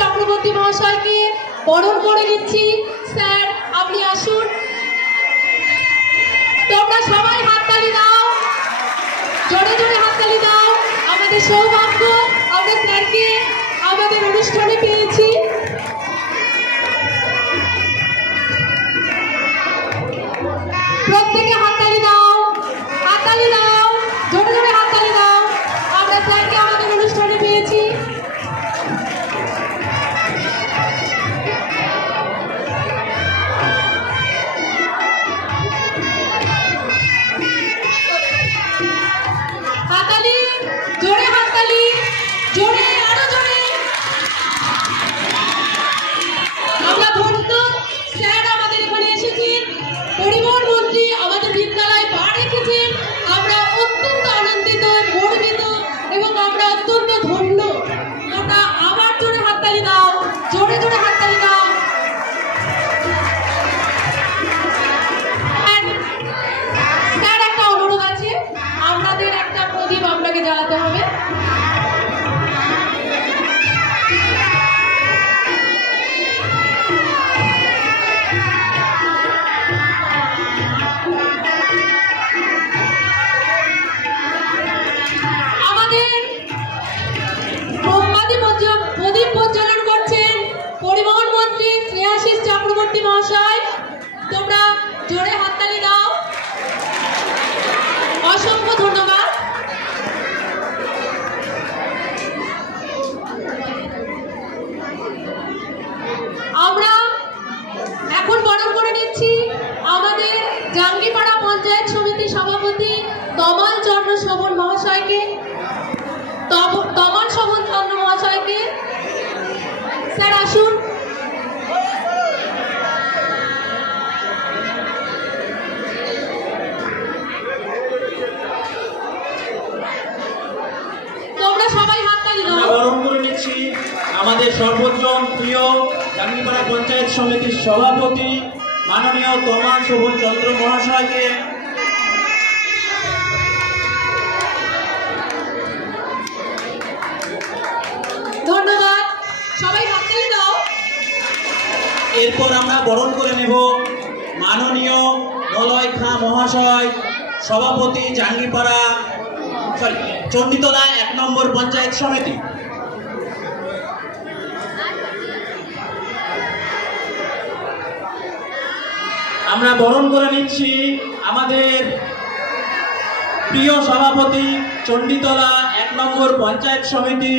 চক্রবর্তী মহাশয়কে বরণ করে নিচ্ছি। স্যার আপনি আসুন। তোমরা সবাই হাততালি দাও, জোরে জোরে হাততালি দাও। আমাদের সৌভাগ্য আমরা স্যারকে আমাদের অনুষ্ঠানে পেয়েছি। প্রত্যেকে হাততালি দাও, হাততালি দাও, জোরে জোরে হাততালি দাও। আমরা স্যারকে আমাদের অনুষ্ঠানে পেয়েছি। হাততালি, জোরে হাততালি, জোরে, আরো জোরে। আমরা ধন্য, স্যার আমাদের এখানে এসেছেন, পরিবহন মন্ত্রী আমাদের বিদ্যালয়ে পা রেখেছেন। আমরা অত্যন্ত আনন্দিত, গর্বিত এবং আমরা অত্যন্ত ধন্য। তোমরা আবার জোরে হাততালি দাও, জোরে জোরে হাততালি দাও। স্যার একটা অনুরোধ আছে, আমাদের একটা প্রদীপ আপনাকে জ্বালাতে হবে। আমাদের মোমবাতি প্রদীপ প্রজ্বলন করছেন পরিবহন মন্ত্রী শ্রেয়াশিস চক্রবর্তী মহাশয়। তোমরা জোরে হাততালি দাও। অসংখ্য ধন্যবাদ। আমরা এখন বরণ করে নিচ্ছি আমাদের জাঙ্গিপাড়া পঞ্চায়েত সমিতি সভাপতি তমাল চন্দ্র শোভন মহাশয়কে, তমাল শোভন চন্দ্র মহাশয়কে। স্যার আসুন। তোমরা সবাই হাততালি দাও। বরণ করে নিচ্ছি আমাদের সর্বোচ্চ প্রিয় জাঙ্গিপাড়া পঞ্চায়েত সমিতির সভাপতি মাননীয় তমাল শোভন চন্দ্র মহাশয়কে। ধন্যবাদ, সবাই হাততালি দাও। এরপর আমরা বরণ করে নেব মাননীয় মলয় খাঁ মহাশয়, সভাপতি জাঙ্গিপাড়া চণ্ডীতলা 1 নম্বর পঞ্চায়েত সমিতি। আমরা বরণ করে নিচ্ছি আমাদের প্রিয় সভাপতি চণ্ডীতলা 1 নম্বর পঞ্চায়েত সমিতি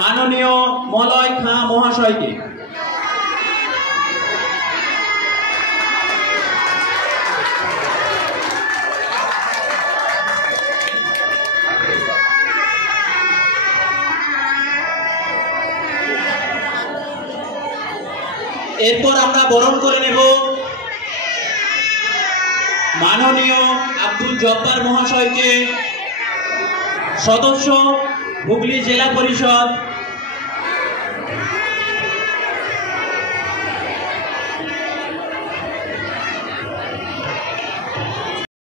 মাননীয় মলয় খাঁ মহাশয়কে। এরপর আমরা বরণ করে নেব মাননীয় আব্দুল জব্বার মহাশয়কে, সদস্য হুগলি জেলা পরিষদ